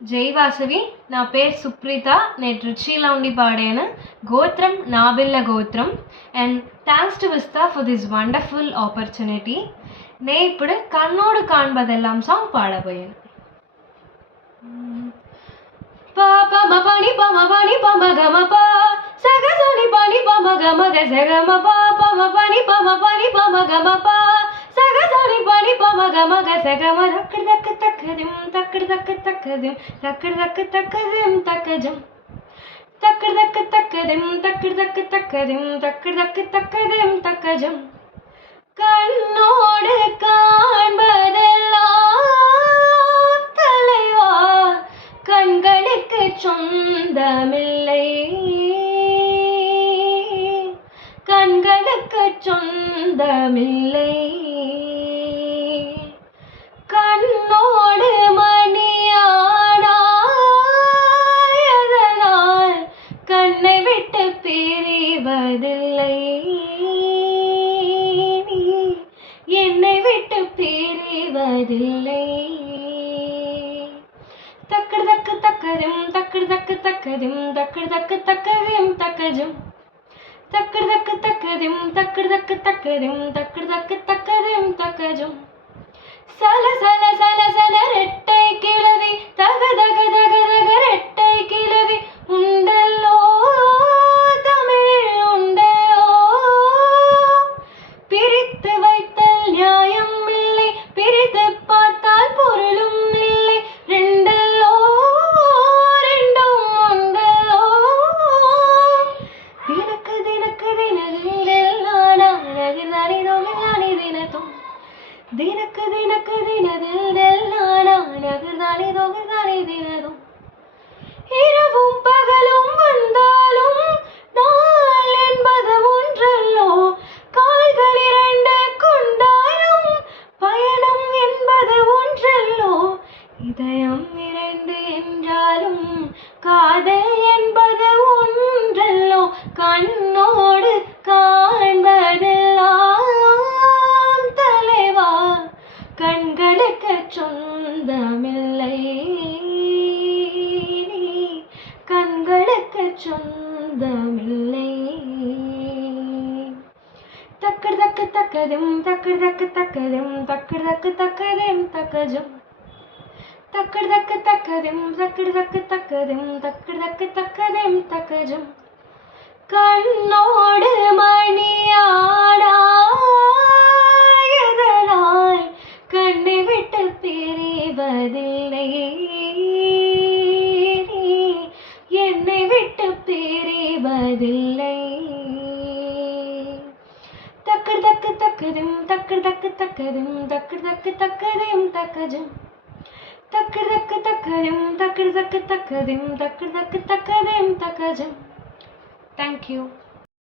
ஜெய் வாசவி. నా పేరు సుప్రీత. నేను ట్రిచీలో ఉండి పాడాను. గోత్రం నాబిళ్ళ గోత్రం. And thanks to Vista for this wonderful opportunity. నేను ఇప్పుడు కన్నోడు కాண்பதெல்லாம் సాంగ్ పాడబోయాను. పాప మ పని ప మ పని ప మ గ మ ప సగ సని పని ప మ గ మ గ సగ మ ప ప మ పని ప మ పని ప మ గ మ ప సగ సని పని ప మ గ మ గ సగ మ దక్కడ్ దక్క తక్కదిం తక్కడ్ దక్క తక్కదిం తక్కడ్ దక్క తక్కదిం తక్కజం தக்கர் தக்க தக்கதிம் தக்கர் தக்க தக்கதிம் தக்கர் தக்க தக்கதிம் தக்கஜம் கண்ணோடு காண்பதெல்லாம் தலைவா கண்களுக்கு சொந்தமில்லை கண்களுக்கு சொந்தமில்லை கண்ணோடு கண்ணை விட்டு பிரிவதில்லை என்னை விட்டு பிரிவதில்லை தக்கர் தக்கு தக்கதிம் தக்கர் தக்கு தக்கதிம் தக்கர் தக்கு தக்கதிம் தக்கஜம் தக்கர் தக்கு தக்கதிம் தக்கர் தக்கு தக்கதிம் தக்கர் தக்கு தக்கதிம் தக்கஜம் சல சல சல சல ரெட்டை கிழவி தக தக தக தக ரெட்டை கிழவி உண்டல்லோ தமிழ் உண்டல்லோ பிரித்து வைத்தல் நியாயம் இல்லை பிரித்து பார்த்தால் பொருளும் இல்லை ரெண்டல்லோ ரெண்டும் உண்டல்லோ தினக்கு தினக்கு தினதில் தினத்தும் தினக்கு தினக்கு தினதில் தினதும் இரவும் பகலும் வந்தாலும் நாள் என்பது ஒன்றல்லோ கால்கள் இரண்டு கொண்டாலும் பயணம் என்பது ஒன்றல்லோ இதயம் இரண்டு என்றாலும் காதல் என்பது ஒன்றல்லோ கண்ணோடு காண்பதெல்லாம் தலைவா கண்களுக்கு சொந்தமில்லை கண்களுக்கு சொந்தமில்லை தக்கர் தக்கு தக்கதிம் தக்கர் தக்கு தக்கதிம் தக்கர் தக்கு தக்கதிம் தக்கஜம் தக்கர் தக்கு தக்கதிம் தக்கர் தக்கு தக்கதிம் தக்கர் தக்கு தக்கதிம் தக்கஜம் கண்ணோடு மணியாடாயதனால் கண்ணை விட்டு பிரிவதில்லை என்னை விட்டு பிரிவதில்லை தக்கர் தக்கு தக்கதிம் தக்கர் தக்கு தக்கதிம் தக்கர் தக்கு தக்கதிம் தக்கஜம் தக்கர் தக்கு தக்கதிம் தக்கர் தக்கு தக்கதிம் தக்கர் தக்கு தக்கதிம் தக்கஜம். Thank you.